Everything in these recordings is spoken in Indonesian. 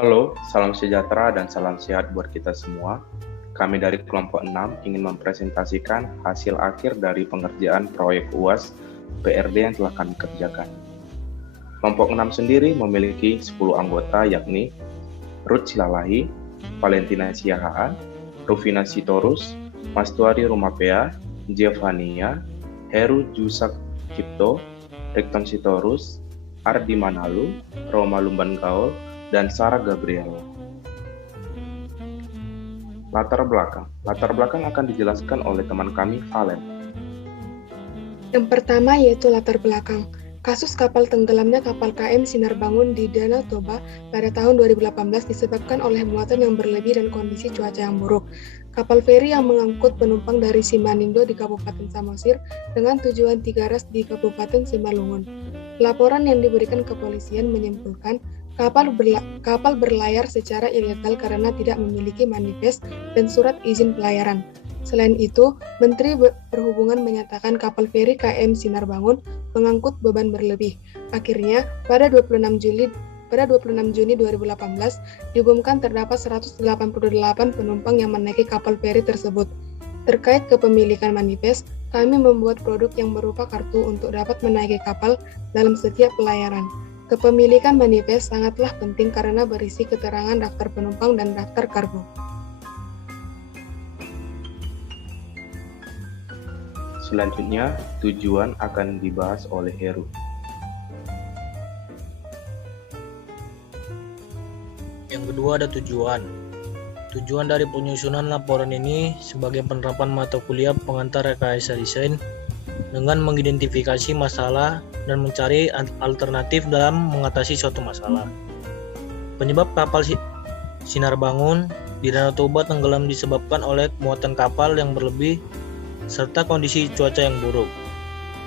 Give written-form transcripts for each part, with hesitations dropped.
Halo, salam sejahtera dan salam sehat buat kita semua. Kami dari kelompok 6 ingin mempresentasikan hasil akhir dari pengerjaan proyek UAS PRD yang telah kami kerjakan. Kelompok 6 sendiri memiliki 10 anggota yakni Ruth Silalahi, Valentina Siahaan, Rufina Sitorus, Mastuari Rumapea, Giovania, Heru Jusak Cipto, Rekton Sitorus, Ardi Manalu, Roma Lumban Gaul, dan Sarah Gabriela. Latar belakang akan dijelaskan oleh teman kami, Valen. Yang pertama yaitu latar belakang. Kasus kapal tenggelamnya kapal KM Sinar Bangun di Danau Toba pada tahun 2018 disebabkan oleh muatan yang berlebih dan kondisi cuaca yang buruk. Kapal feri yang mengangkut penumpang dari Simanindo di Kabupaten Samosir dengan tujuan Tigaras di Kabupaten Simalungun. Laporan yang diberikan kepolisian menyimpulkan kapal berlayar secara ilegal karena tidak memiliki manifest dan surat izin pelayaran. Selain itu, Menteri Perhubungan menyatakan kapal feri KM Sinar Bangun mengangkut beban berlebih. Akhirnya, pada 26 Juni 2018, diumumkan terdapat 188 penumpang yang menaiki kapal feri tersebut. Terkait kepemilikan manifest, kami membuat produk yang berupa kartu untuk dapat menaiki kapal dalam setiap pelayaran. Kepemilikan manifest sangatlah penting karena berisi keterangan daftar penumpang dan daftar kargo. Selanjutnya, tujuan akan dibahas oleh Heru. Yang kedua ada tujuan. Tujuan dari penyusunan laporan ini sebagai penerapan mata kuliah pengantar rekayasa desain dengan mengidentifikasi masalah dan mencari alternatif dalam mengatasi suatu masalah. Penyebab kapal Sinar Bangun di Danau Toba tenggelam disebabkan oleh muatan kapal yang berlebih serta kondisi cuaca yang buruk.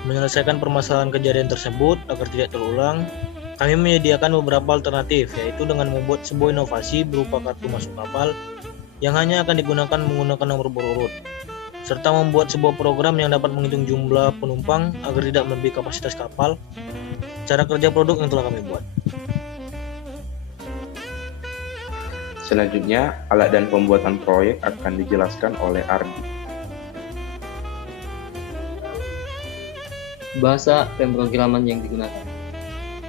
Menyelesaikan permasalahan kejadian tersebut agar tidak terulang, kami menyediakan beberapa alternatif, yaitu dengan membuat sebuah inovasi berupa kartu masuk kapal yang hanya akan digunakan menggunakan nomor berurut, serta membuat sebuah program yang dapat menghitung jumlah penumpang agar tidak melebihi kapasitas kapal. Cara kerja produk yang telah kami buat. Selanjutnya, alat dan pembuatan proyek akan dijelaskan oleh Ardi. Bahasa pemrograman yang digunakan.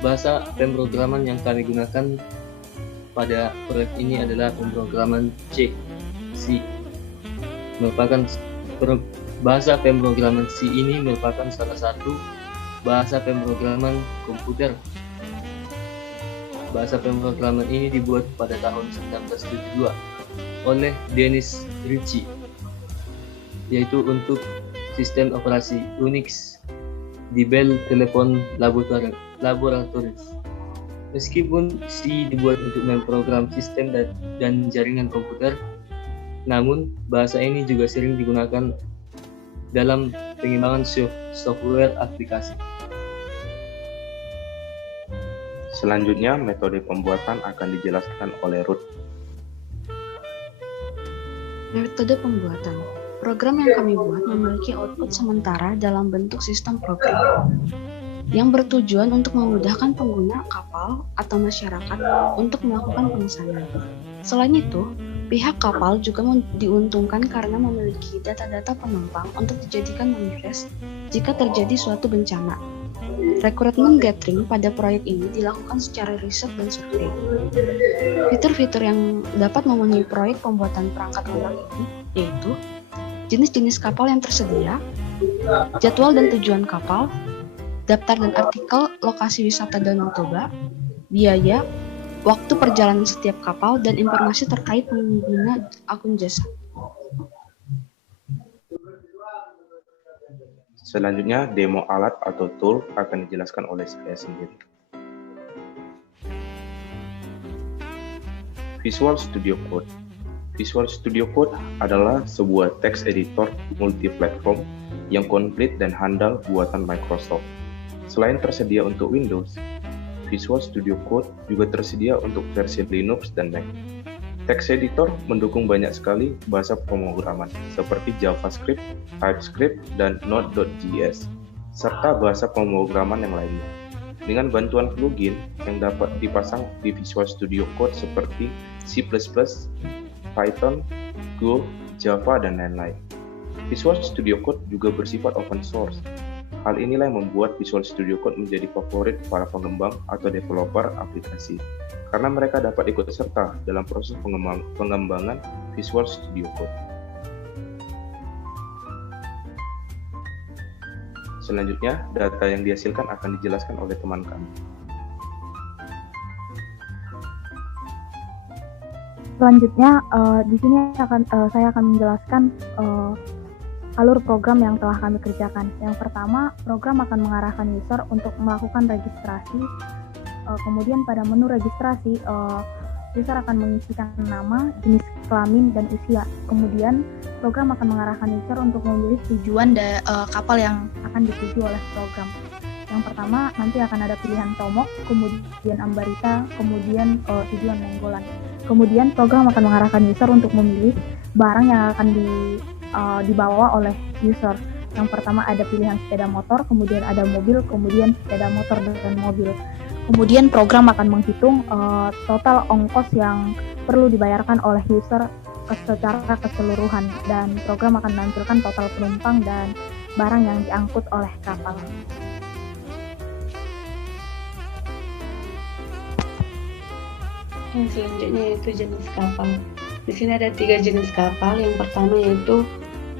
Bahasa pemrograman yang kami gunakan pada proyek ini adalah pemrograman C. Bahasa pemrograman C ini merupakan salah satu bahasa pemrograman komputer. Bahasa pemrograman ini dibuat pada tahun 1972 oleh Dennis Ritchie, yaitu untuk sistem operasi Unix di Bell Telephone Laboratories. Meskipun C dibuat untuk memprogram sistem dan jaringan komputer, namun bahasa ini juga sering digunakan dalam pengembangan software aplikasi. Selanjutnya, metode pembuatan akan dijelaskan oleh Ruth. Metode pembuatan. Program yang kami buat memiliki output sementara dalam bentuk sistem program yang bertujuan untuk memudahkan pengguna kapal atau masyarakat untuk melakukan pemesanan. Selain itu, pihak kapal juga diuntungkan karena memiliki data-data penumpang untuk dijadikan manifest jika terjadi suatu bencana. Rekrutmen gathering pada proyek ini dilakukan secara riset dan survei. Fitur-fitur yang dapat memenuhi proyek pembuatan perangkat lunak ini yaitu jenis-jenis kapal yang tersedia, jadwal dan tujuan kapal, daftar dan artikel lokasi wisata Danau Toba, biaya, waktu perjalanan setiap kapal, dan informasi terkait pengguna akun jasa. Selanjutnya, demo alat atau tool akan dijelaskan oleh saya sendiri. Visual Studio Code. Visual Studio Code adalah sebuah text editor multi-platform yang komplit dan handal buatan Microsoft. Selain tersedia untuk Windows, Visual Studio Code juga tersedia untuk versi Linux dan Mac. Text editor mendukung banyak sekali bahasa pemrograman seperti JavaScript, TypeScript, dan Node.js, serta bahasa pemrograman yang lainnya. dengan bantuan plugin yang dapat dipasang di Visual Studio Code seperti C++, Python, Go, Java, dan lain-lain. Visual Studio Code juga bersifat open source. Hal inilah yang membuat Visual Studio Code menjadi favorit para pengembang atau developer aplikasi, karena mereka dapat ikut serta dalam proses pengembangan Visual Studio Code. Selanjutnya, data yang dihasilkan akan dijelaskan oleh teman kami. Selanjutnya, di sini saya akan menjelaskan alur program yang telah kami kerjakan. Yang pertama, program akan mengarahkan user untuk melakukan registrasi. Kemudian pada menu registrasi, user akan mengisikan nama, jenis kelamin, dan usia. Kemudian program akan mengarahkan user untuk memilih tujuan kapal yang akan dituju oleh program. Yang pertama, nanti akan ada pilihan Tomok, kemudian Ambarita, kemudian tujuan Nainggolan. Kemudian program akan mengarahkan user untuk memilih barang yang akan dibawa oleh user. Yang pertama ada pilihan sepeda motor, kemudian ada mobil, kemudian sepeda motor dan mobil. Kemudian program akan menghitung total ongkos yang perlu dibayarkan oleh user secara keseluruhan, dan program akan menampilkan total penumpang dan barang yang diangkut oleh kapal. Yang selanjutnya yaitu jenis kapal. Di sini ada 3 jenis kapal. Yang pertama yaitu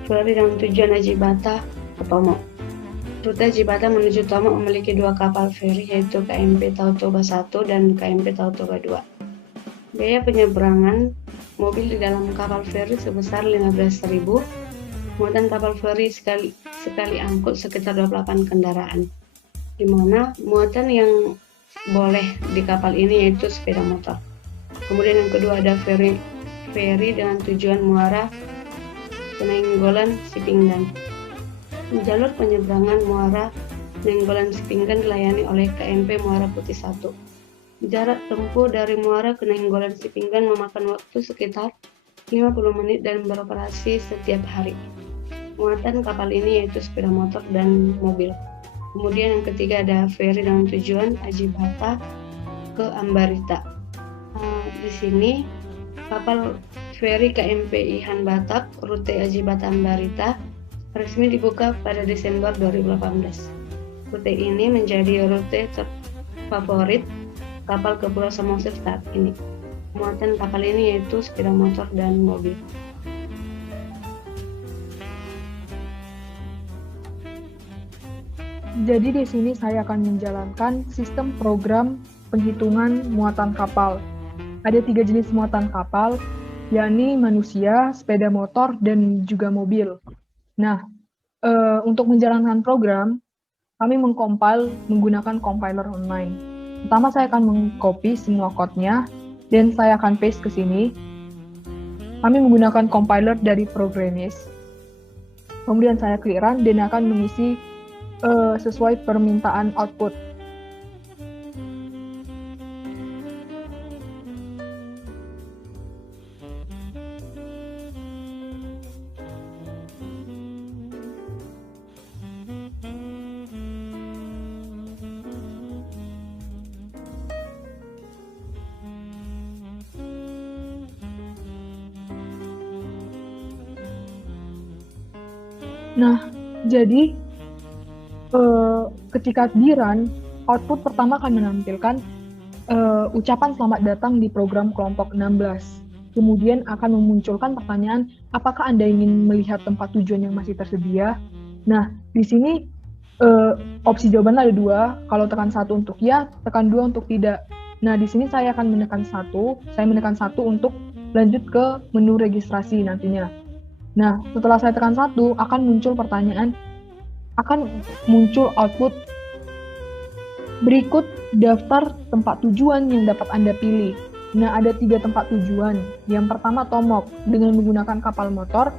ferry dengan tujuan Ajibata ke Tomok. Rute Ajibata menuju Tomok memiliki 2 kapal feri, yaitu KMP Tautoba 1 dan KMP Tautoba 2. Biaya penyeberangan mobil di dalam kapal feri sebesar 15.000. Muatan kapal feri sekali angkut sekitar 28 kendaraan, di mana muatan yang boleh di kapal ini yaitu sepeda motor. Kemudian yang kedua ada feri dengan tujuan Muara Nainggolan Sipinggan. Jalur penyeberangan Muara Nainggolan Sipinggan dilayani oleh KMP Muara Putih 1. Jarak tempuh dari Muara ke Nainggolan Sipinggan memakan waktu sekitar 50 menit dan beroperasi setiap hari. Muatan kapal ini yaitu sepeda motor dan mobil. Kemudian yang ketiga ada feri dengan tujuan Ajibata ke Ambarita. Di sini kapal feri KMP Ihan Batak rute Ajibata Ambarita resmi dibuka pada Desember 2018. Rute ini menjadi rute favorit kapal ke Pulau Samosir saat ini. Muatan kapal ini yaitu sepeda motor dan mobil. Jadi di sini saya akan menjalankan sistem program penghitungan muatan kapal. Ada 3 jenis muatan kapal, yakni manusia, sepeda motor, dan juga mobil. Nah, untuk menjalankan program, kami mengcompile menggunakan compiler online. Pertama, saya akan mengcopy semua code-nya, dan saya akan paste ke sini. Kami menggunakan compiler dari Programmist. Kemudian saya klik run dan akan mengisi sesuai permintaan output. Nah, jadi ketika di run, output pertama akan menampilkan ucapan selamat datang di program kelompok 16. Kemudian akan memunculkan pertanyaan, apakah Anda ingin melihat tempat tujuan yang masih tersedia? Nah, di sini opsi jawaban ada 2. Kalau tekan 1 untuk ya, tekan 2 untuk tidak. Nah, di sini saya akan menekan 1. Saya menekan 1 untuk lanjut ke menu registrasi nantinya. Nah, setelah saya tekan 1, akan muncul pertanyaan, akan muncul output berikut daftar tempat tujuan yang dapat Anda pilih. Nah, ada 3 tempat tujuan. Yang pertama Tomok dengan menggunakan kapal motor.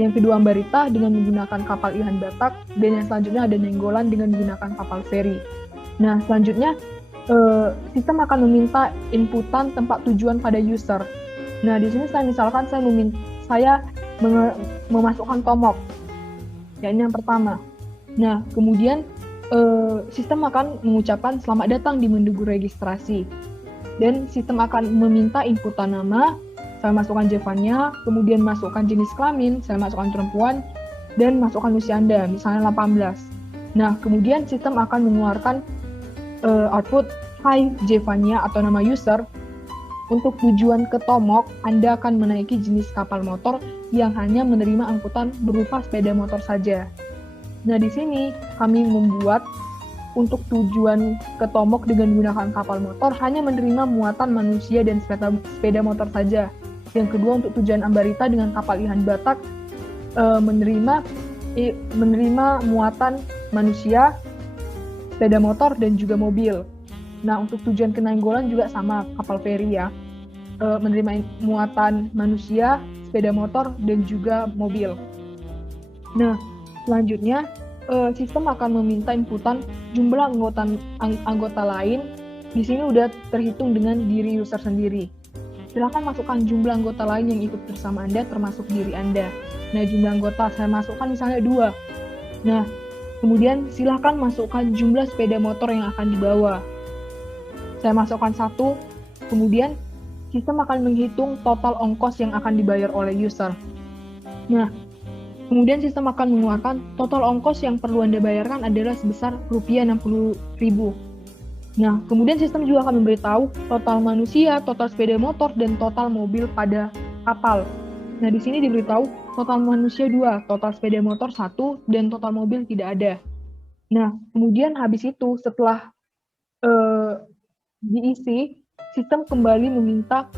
Yang kedua Ambarita dengan menggunakan kapal Ihan Batak. Dan yang selanjutnya ada Nainggolan dengan menggunakan kapal feri. Nah, selanjutnya sistem akan meminta inputan tempat tujuan pada user. Nah, di sini saya memasukkan Tomok, yakni yang pertama. Nah, kemudian sistem akan mengucapkan selamat datang di menu registrasi. Dan sistem akan meminta inputan nama, saya masukkan jawabannya, kemudian masukkan jenis kelamin, saya masukkan perempuan, dan masukkan usia Anda, misalnya 18. Nah, kemudian sistem akan mengeluarkan output, "Hai Jevania" atau nama user. Untuk tujuan ke Tomok, Anda akan menaiki jenis kapal motor yang hanya menerima angkutan berupa sepeda motor saja. Nah, di sini kami membuat untuk tujuan ke Tomok dengan menggunakan kapal motor hanya menerima muatan manusia dan sepeda motor saja. Yang kedua, untuk tujuan Ambarita dengan kapal Ihan Batak menerima muatan manusia, sepeda motor, dan juga mobil. Nah, untuk tujuan ke Nainggolan juga sama, kapal feri ya, menerima muatan manusia, sepeda motor, dan juga mobil. Nah, selanjutnya sistem akan meminta inputan jumlah anggota lain. Di sini udah terhitung dengan diri user sendiri. Silakan masukkan jumlah anggota lain yang ikut bersama Anda, termasuk diri Anda. Nah, jumlah anggota saya masukkan misalnya 2. Nah, kemudian silakan masukkan jumlah sepeda motor yang akan dibawa. Saya masukkan 1, kemudian sistem akan menghitung total ongkos yang akan dibayar oleh user. Nah, kemudian sistem akan mengeluarkan total ongkos yang perlu Anda bayarkan adalah sebesar Rp60.000. Nah, kemudian sistem juga akan memberitahu total manusia, total sepeda motor, dan total mobil pada kapal. Nah, di sini diberitahu total manusia 2, total sepeda motor 1, dan total mobil tidak ada. Nah, kemudian habis itu setelah diisi, sistem kembali meminta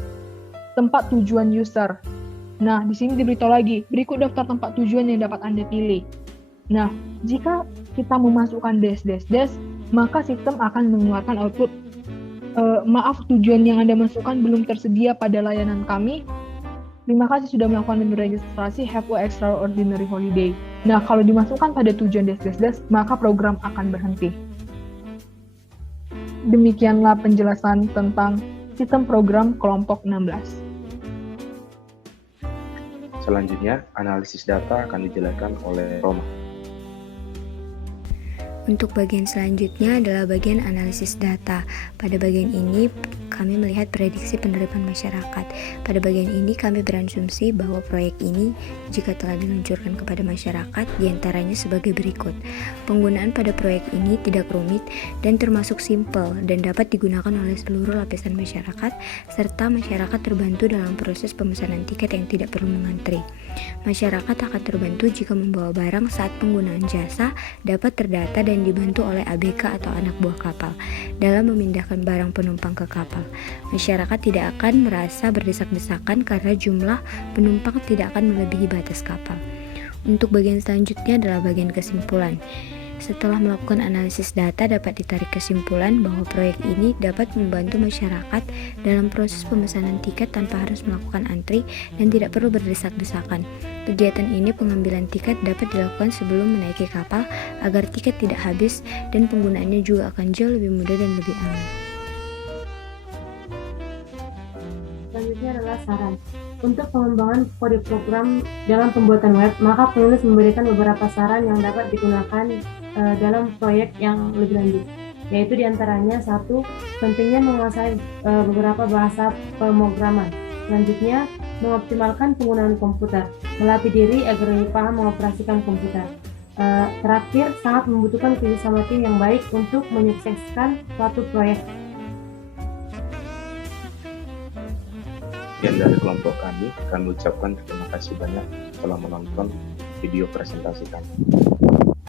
tempat tujuan user. Nah, di sini diberitahu lagi, berikut daftar tempat tujuan yang dapat Anda pilih. Nah, jika kita memasukkan dash, maka sistem akan mengeluarkan output. Maaf, tujuan yang Anda masukkan belum tersedia pada layanan kami. Terima kasih sudah melakukan menu registrasi, have a extraordinary holiday. Nah, kalau dimasukkan pada tujuan dash, maka program akan berhenti. Demikianlah penjelasan tentang sistem program kelompok 16. Selanjutnya, analisis data akan dijelaskan oleh Roma. Untuk bagian selanjutnya adalah bagian analisis data. Pada bagian ini, kami melihat prediksi penerimaan masyarakat. Pada bagian ini, kami berasumsi bahwa proyek ini, jika telah diluncurkan kepada masyarakat, diantaranya sebagai berikut. Penggunaan pada proyek ini tidak rumit dan termasuk simpel dan dapat digunakan oleh seluruh lapisan masyarakat, serta masyarakat terbantu dalam proses pemesanan tiket yang tidak perlu mengantri. Masyarakat akan terbantu jika membawa barang saat penggunaan jasa dapat terdata dan dibantu oleh ABK atau anak buah kapal dalam memindahkan barang penumpang ke kapal. Masyarakat tidak akan merasa berdesak-desakan karena jumlah penumpang tidak akan melebihi batas kapal. Untuk bagian selanjutnya adalah bagian kesimpulan. Setelah melakukan analisis data, dapat ditarik kesimpulan bahwa proyek ini dapat membantu masyarakat dalam proses pemesanan tiket tanpa harus melakukan antri dan tidak perlu berdesak-desakan. Kegiatan ini pengambilan tiket dapat dilakukan sebelum menaiki kapal agar tiket tidak habis dan penggunaannya juga akan jauh lebih mudah dan lebih aman. Selanjutnya adalah saran. Untuk pengembangan kode program dalam pembuatan web, maka penulis memberikan beberapa saran yang dapat digunakan dalam proyek yang lebih lanjut, yaitu diantaranya 1. Pentingnya menguasai beberapa bahasa pemrograman. Selanjutnya, mengoptimalkan penggunaan komputer, melatih diri agar lebih paham mengoperasikan komputer. Terakhir, sangat membutuhkan kerjasama tim yang baik untuk menyukseskan suatu proyek. Sekian dari kelompok kami ucapkan terima kasih banyak telah menonton video presentasi kami.